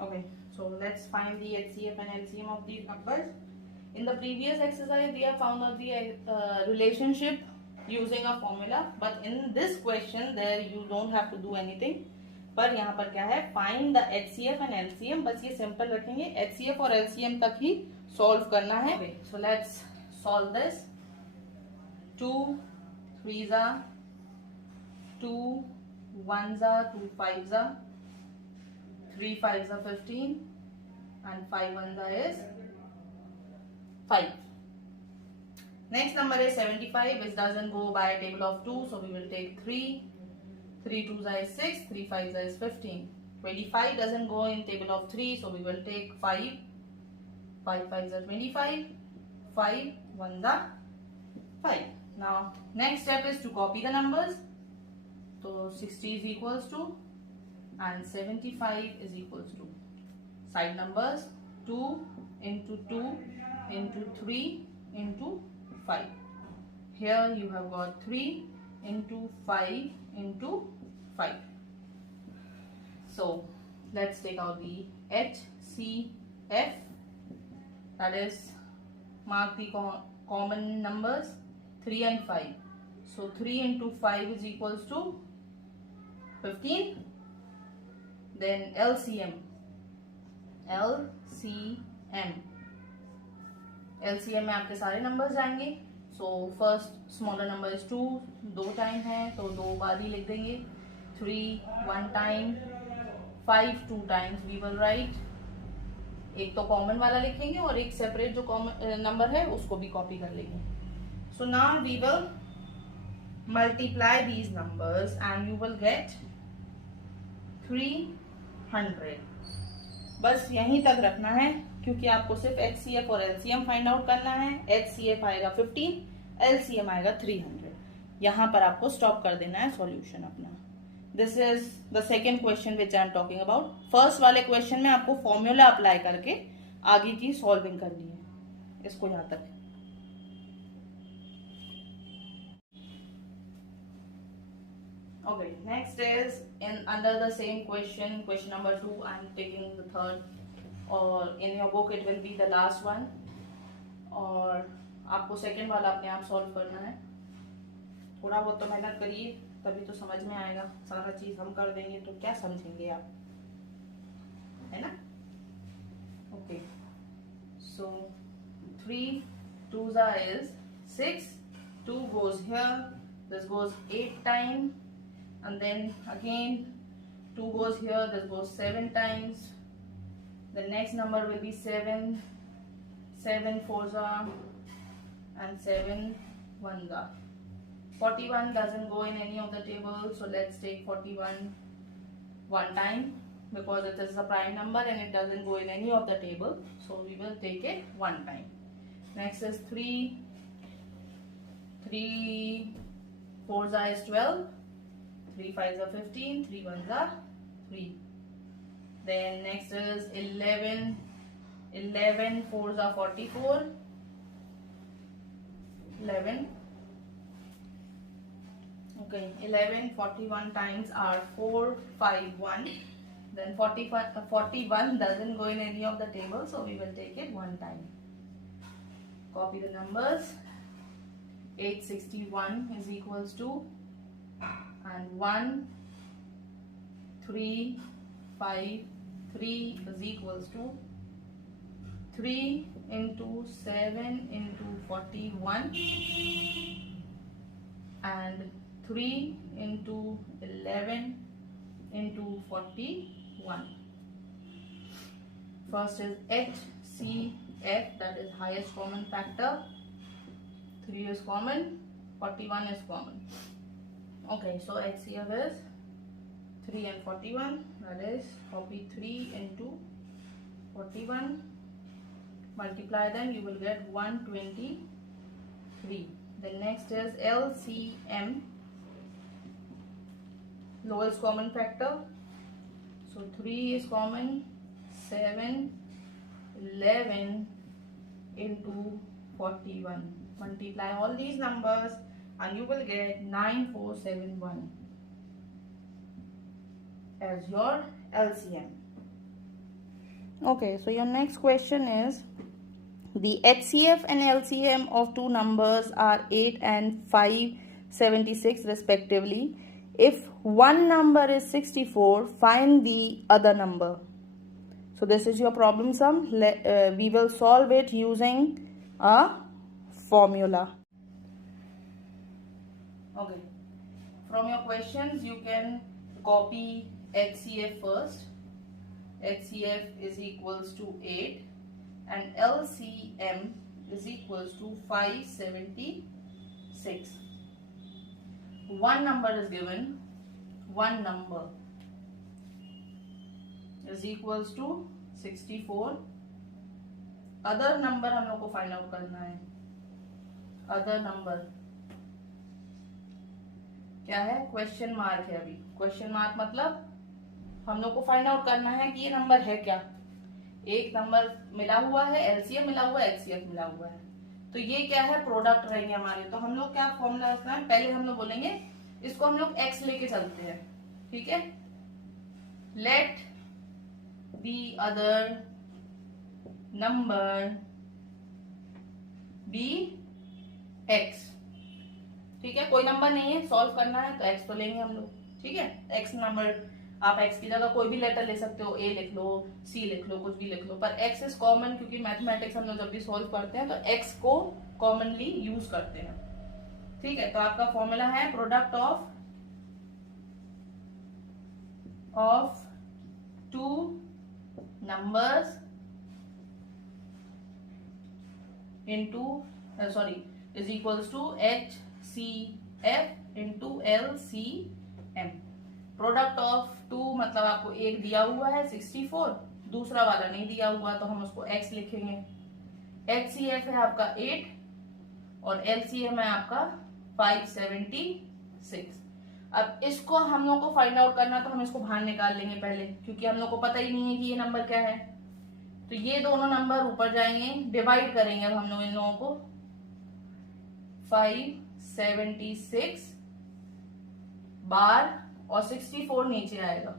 Okay, so let's find the HCF and LCM of these numbers. In the previous exercise, we have found out the relationship using a formula, but in this question, there you don't have to do anything. पर यहाँ पर क्या है, find the HCF and LCM. बस ये simple रखेंगे, HCF और LCM तक ही solve करना है. Okay, so let's solve this. 2 3s are 2 1s are 2 5s are 3 5s are 15 and 5 1s are is 5. Next number is 75, which doesn't go by a table of 2, so we will take 3. 3 2s are 6, 3 5s are 15. 25 doesn't go in table of 3, so we will take 5. 5 5s are 25. 5 1s are 5. Now next step is to copy the numbers. So 60 is equals to and 75 is equals to side numbers 2 into 2 into 3 into 5. Here you have got 3 into 5 into 5. So let's take out the HCF, that is mark the common numbers 3 and 5. So 3 into 5 is equals to 15. Then LCM में आपके सारे numbers आएंगे. So first smaller number is 2, 2 time है तो 2 बार ही लिख देंगे. 3 1 time, 5 2 times we will write. एक तो कॉमन वाला लिखेंगे और एक सेपरेट जो कॉमन नंबर है उसको भी कॉपी कर लेंगे. So now we will multiply these numbers and you will get 300. बस यहीं तक रखना है क्योंकि आपको सिर्फ HCF और LCM फाइंड आउट करना है. HCF आएगा 15, LCM आएगा 300. यहाँ पर आपको स्टॉप कर देना है सॉल्यूशन अपना. This is the second question which I am talking about. First वाले क्वेश्चन में आपको फॉर्मूला अप्लाई करके आगे की सॉल्विंग करनी है. इसको यहाँ तक. Okay, next is under the same question number 2. I am taking the third, or in your book it will be the last one, और आपको सेकेंड वाला अपने आप सॉल्व करना है. थोड़ा बहुत तो मेहनत करिए तभी तो समझ में आएगा. सारा चीज हम कर देंगे तो क्या समझेंगे आप, है ना. ओके, सो 3 2s is 6, 2 goes here, this goes 8 times. And then again 2 goes here, this goes 7 times. The next number will be 7. 7 4s are and 7 1s are. 41 doesn't go in any of the tables, so let's take 41 one time because it is a prime number and it doesn't go in any of the table, so we will take it one time. Next is 3 4s are is 12. 3 5s are 15, 3 1s are 3. Then next is 11 4s are 44. 11. Okay, 11 41 times are 4 5 1. Then 41 doesn't go in any of the tables, so we will take it one time. Copy the numbers. 861 is equals to and 1 3 5 3 is equals to 3 into 7 into 41 and 3 into 11 into 41. First is HCF, that is highest common factor. 3 is common, 41 is common. Okay, so HCF is 3 and 41, that is copy 3 into 41, multiply them, you will get 123. The next is LCM, lowest common factor. So 3 is common, 7 11 into 41. Multiply all these numbers and you will get 9471 as your LCM. Okay, so your next question is the HCF and LCM of two numbers are 8 and 576 respectively. If one number is 64, find the other number. So this is your problem sum. We will solve it using a formula. Okay. From your questions, you can copy HCF first. HCF is equals to 8 and LCM is equals to 576. One number is given. One number is equals to 64. Other number हम लोग को find out करना है. Other number क्या है? Question mark है. अभी question mark मतलब हम लोग को फाइंड आउट करना है कि ये नंबर है क्या. एक नंबर मिला हुआ है, एलसीएम मिला हुआ है, एचसीएफ मिला हुआ है, तो ये क्या है? प्रोडक्ट रहेंगे हमारे. तो हम लोग क्या फॉर्मूला रखना है? पहले हम लोग बोलेंगे इसको हम लोग एक्स लेके चलते हैं. ठीक है. Let the other number be x. ठीक है. कोई नंबर नहीं है, सॉल्व करना है तो एक्स तो लेंगे हम लोग. ठीक है. एक्स नंबर, आप एक्स की जगह कोई भी लेटर ले सकते हो, ए लिख लो, सी लिख लो, कुछ भी लिख लो, पर एक्स इज कॉमन क्योंकि मैथमेटिक्स हम लोग जब भी सॉल्व करते हैं तो एक्स को कॉमनली यूज करते हैं. ठीक है. तो आपका फॉर्मूला है product of two numbers into is equals to HCF into LCM. Product of two मतलब आपको एक दिया हुआ है 64, दूसरा वाला नहीं दिया हुआ तो हम उसको x लिखेंगे. HCF है आपका 8 और LCM है आपका 576. अब इसको हम लोग को फाइंड आउट करना तो हम इसको बाहर निकाल लेंगे पहले, क्योंकि हम लोग को पता ही नहीं है कि ये नंबर क्या है. तो ये दोनों नंबर ऊपर जाएंगे, डिवाइड करेंगे अब हम लोग इन लोगों को. 576 बार और 64 नीचे आएगा.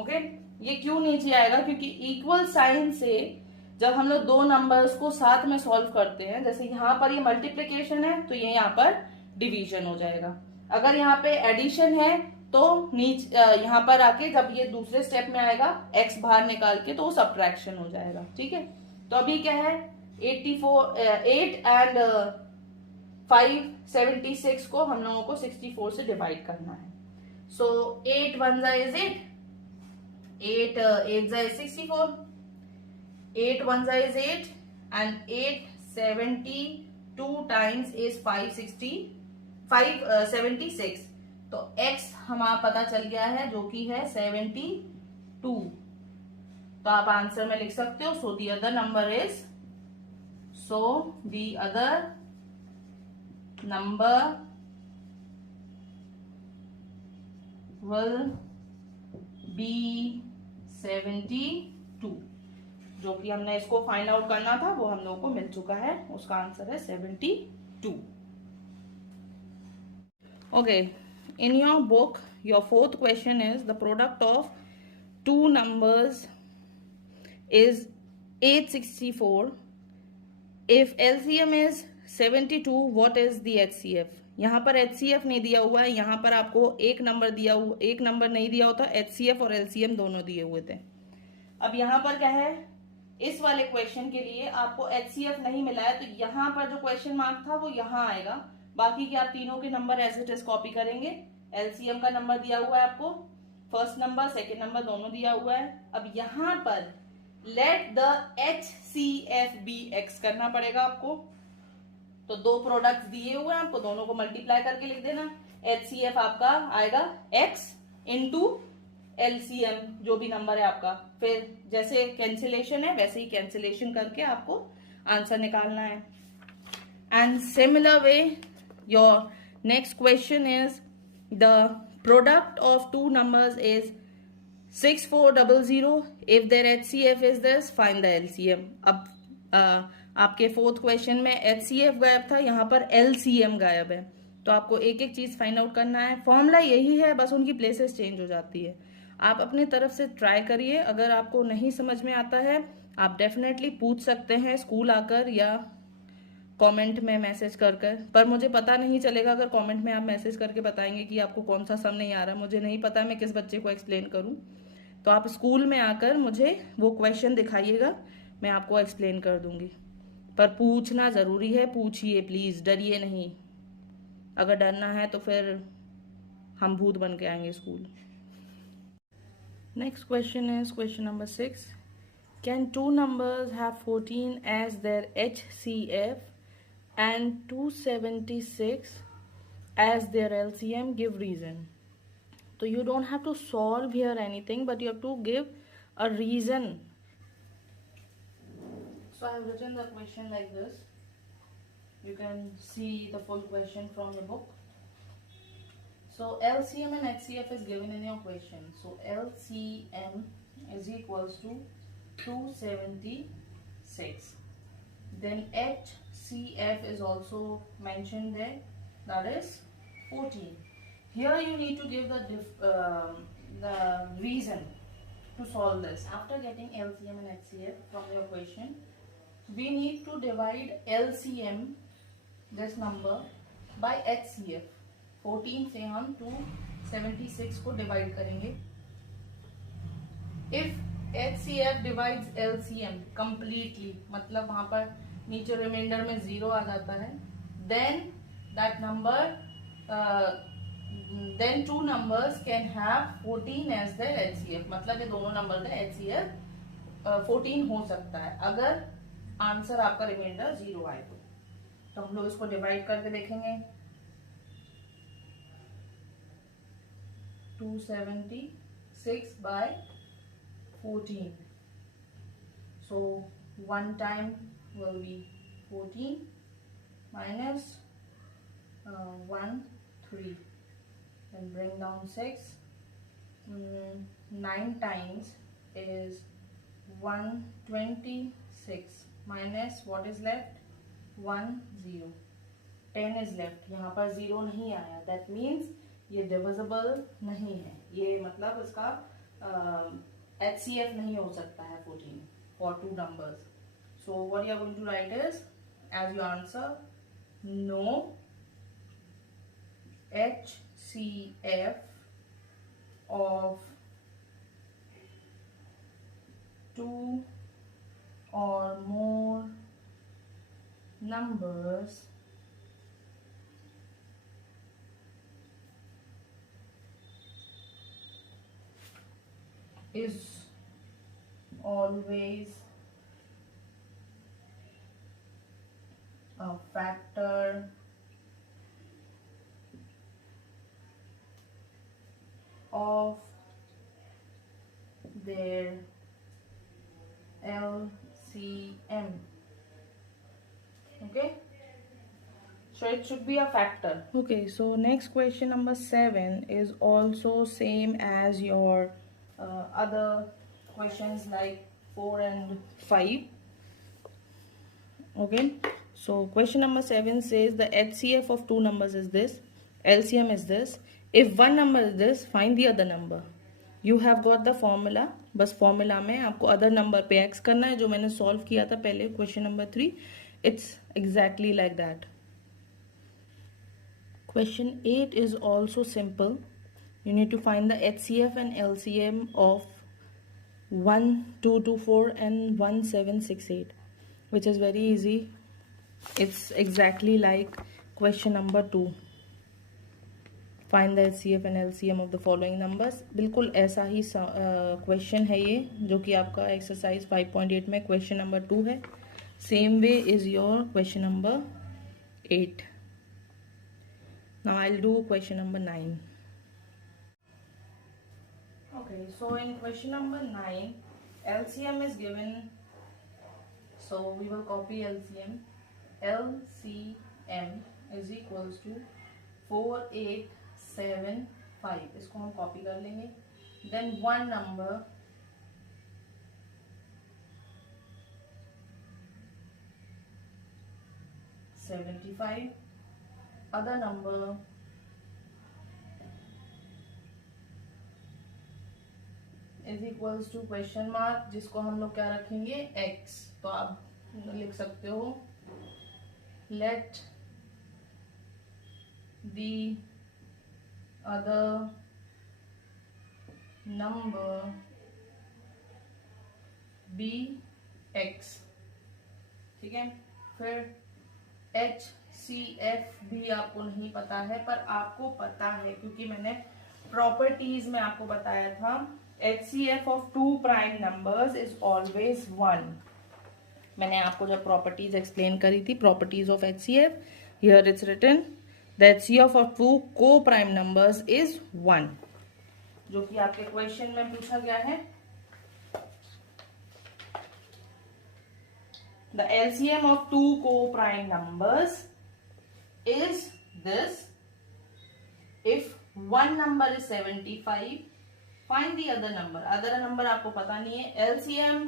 ओके. ये क्यों नीचे आएगा? क्योंकि इक्वल साइन से जब हम लोग दो नंबर्स को साथ में सॉल्व करते हैं, जैसे यहाँ पर ये मल्टीप्लिकेशन है तो ये यहाँ पर डिवीजन हो जाएगा. अगर यहाँ पे एडिशन है तो नीचे यहाँ पर आके जब ये दूसरे स्टेप में आएगा x बाहर निकाल के तो वो सब्ट्रैक्शन हो जाएगा. ठीक है. तो अभी क्या है? 8 एंड 576 को हम लोगों को 64 से डिवाइड करना है. So 8 1 is 8, 8 8 is 64, 8 1 is 8 and 872 times is 576. तो x हमारा पता चल गया है जो कि है 72. तो आप आंसर में लिख सकते हो so the other number will be 72. जो कि हमने इसको फाइंड आउट करना था वो हम लोगों को मिल चुका है. उसका आंसर है 72. Okay. In your book your fourth question is the product of two numbers is 864. If LCM is 72, what is the HCF? यहाँ पर HCF नहीं दिया हुआ है, यहाँ पर आपको एक नंबर दिया हुआ, एक नंबर नहीं दिया होता. HCF और LCM दोनों दिए हुए थे. अब यहाँ पर क्या है? इस वाले क्वेश्चन के लिए आपको HCF नहीं मिला है तो यहाँ पर जो क्वेश्चन मार्क था वो यहाँ आएगा. बाकी के आप तीनों के number as it is copy करेंगे. LCM का नंबर दिया हुआ है आपको, फर्स्ट नंबर सेकेंड नंबर दोनों दिया हुआ है. अब यहाँ पर let the HCF be x करना पड़ेगा आपको. तो दो प्रोडक्ट्स दिए हुए हैं आपको, दोनों को मल्टीप्लाई करके लिख देना. HCF आपका आएगा x इंटू LCM जो भी नंबर है आपका. फिर जैसे कैंसिलेशन है वैसे ही कैंसिलेशन करके आपको आंसर निकालना है. And similar way your next question is the product of two numbers is 6400. If their HCF is this, find the LCM. अब आपके फोर्थ क्वेश्चन में HCF गायब था, यहाँ पर LCM गायब है. तो आपको एक एक चीज फाइंड आउट करना है. फॉर्मूला यही है, बस उनकी प्लेसेस चेंज हो जाती है. आप अपने तरफ से ट्राई करिए। अगर आपको नहीं समझ में आता है आप डेफिनेटली पूछ सकते हैं स्कूल आकर या कमेंट में मैसेज कर कर। पर मुझे पता नहीं चलेगा अगर कमेंट में आप मैसेज करके बताएंगे कि आपको कौन सा सम नहीं आ रहा, मुझे नहीं पता मैं किस बच्चे को एक्सप्लेन करूं। तो आप स्कूल में आकर मुझे वो क्वेश्चन दिखाइएगा, मैं आपको एक्सप्लेन कर दूंगी। पर पूछना ज़रूरी है, पूछिए प्लीज़, डरिए नहीं। अगर डरना है तो फिर हम भूत बन के आएंगे school. Next question is question number 6। Can two numbers have 14 as their HCF and 276 as their LCM? Give reason. So you don't have to solve here anything, but you have to give a reason. So I have written the question like this. You can see the full question from your book. So LCM and HCF is given in your question. So LCM is equals to 276. Then HCF is also mentioned there, that is 14. Here you need to give the reason to solve this. After getting LCM and HCF from your question, we need to divide LCM, this number, by HCF. 14 से हम 276 को डिवाइड करेंगे. If HCF divides LCM completely, मतलब वहां पर नीचे रिमाइंडर में 0 आ जाता है, then that number then two numbers can have 14 as their HCF. मतलब ये दोनों नंबर का HCF 14 हो सकता है अगर आंसर आपका रिमाइंडर 0 आए तो हम लोग इसको डिवाइड करके देखेंगे. 276 by 14. So 1 time will be 14 minus 1 3. Then bring down 6. 9 times is 126 minus what is left? 1 0. 10 is left. यहाँ पर 0 नहीं आया. That means ये divisible नहीं है. ये मतलब इसका HCF नहीं हो सकता है 14 for two numbers. So what you are going to write is as your answer, no HCF of 2 or more numbers is always a factor of their LCM. Okay, so it should be a factor. Okay, so next question number 7 is also same as your other questions like 4 and 5. Okay, so question number 7 says the HCF of two numbers is this, LCM is this. If one number is this, find the other number. You have got the formula. बस फॉर्मूला में आपको other number पे एक्स करना है जो मैंने सॉल्व किया था पहले question number 3. It's exactly like that. Question 8 is also simple. You need to find the HCF and LCM of 1224 and 1768, which is very easy. It's exactly like question number 2. Find the HCF and LCM of the following numbers. बिल्कुल ऐसा ही क्वेश्चन है ये जो कि आपका एक्सरसाइज 5.8 में question number 2 है. Same way is your question number 8. Now I'll do question number 9. Okay, so in question number 9, LCM is given. So we will copy LCM. LCM is equals to 4875. इसको हम कॉपी कर लेंगे. Then one number $75. Other number is equals to question mark, जिसको हम लोग क्या रखेंगे, x। तो आप लिख सकते हो let the other number be x। ठीक है, फिर HCF भी आपको नहीं पता है, पर आपको पता है क्योंकि मैंने प्रॉपर्टीज में आपको बताया था HCF of two prime numbers is always 1। मैंने आपको जब प्रॉपर्टीज एक्सप्लेन करी थी, properties of HCF, here it's written the HCF of two coprime numbers is 1, जो कि आपके क्वेश्चन में पूछा गया है। The LCM of two co-prime numbers is this. If one number is 75, find the other number. Other number आपको पता नहीं है। LCM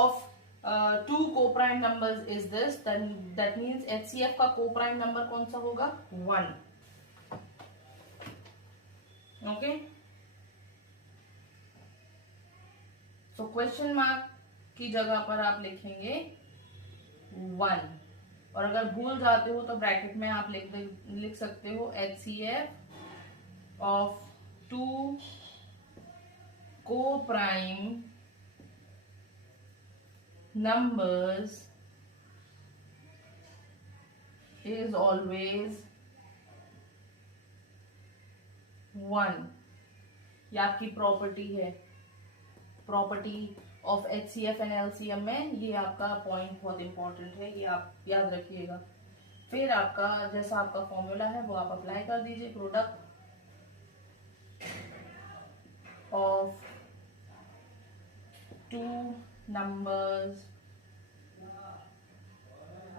of two co-prime numbers is this. Then that means HCF का co-prime number कौन सा होगा, 1. Okay. So question mark की जगह पर आप लिखेंगे 1, और अगर भूल जाते हो तो ब्रैकेट में आप लिख सकते हो HCF of two coprime numbers is always 1। ये आपकी प्रॉपर्टी है, property of HCF and LCM में ये आपका पॉइंट बहुत इंपॉर्टेंट है, ये आप याद रखिएगा। फिर आपका जैसा आपका फॉर्मूला है वो आप अप्लाई कर दीजिए। Product of two numbers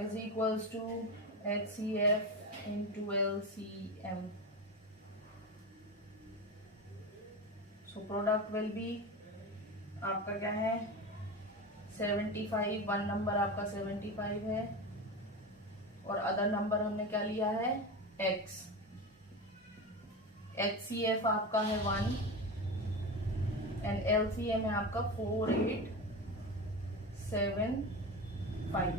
is equals to HCF into LCM। So product will be आपका क्या है, 75। वन नंबर आपका 75 है और अदर नंबर हमने क्या लिया है, x। HCF आपका है 1 एंड LCM है आपका 4875।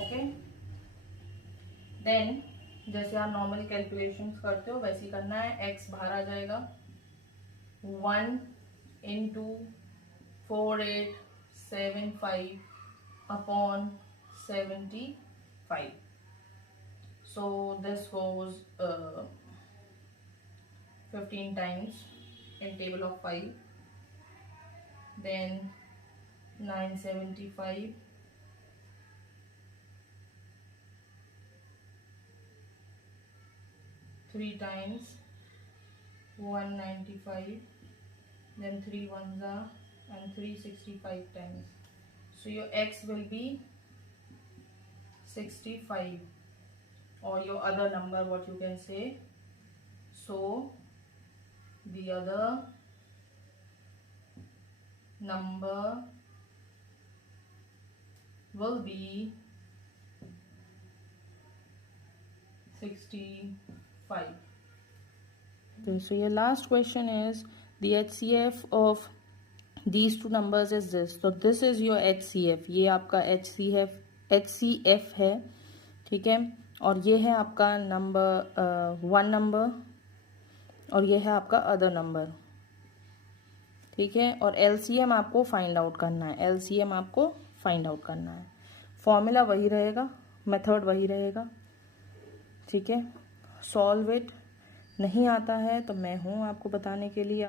ओके, देन जैसे आप नॉर्मल कैलकुलेशंस करते हो वैसे ही करना है। x बाहर आ जाएगा, 1 into 4875 upon 75। So this goes 15 times in table of 5, then 975, three times 195, then 3 ones are and 365 times. So your x will be 65, or your other number what you can say. So the other number will be 65. So your last question is the HCF of these two numbers is this. So this is your HCF, ये आपका HCF है, ठीक है, और ये है आपका नंबर 1 नंबर, और ये है आपका अदर नंबर, ठीक है। और LCM आपको फाइंड आउट करना है, LCM आपको फाइंड आउट करना है। फॉर्मूला वही रहेगा, मेथड वही रहेगा, ठीक है। Solve it. नहीं आता है तो मैं हूँ आपको बताने के लिए।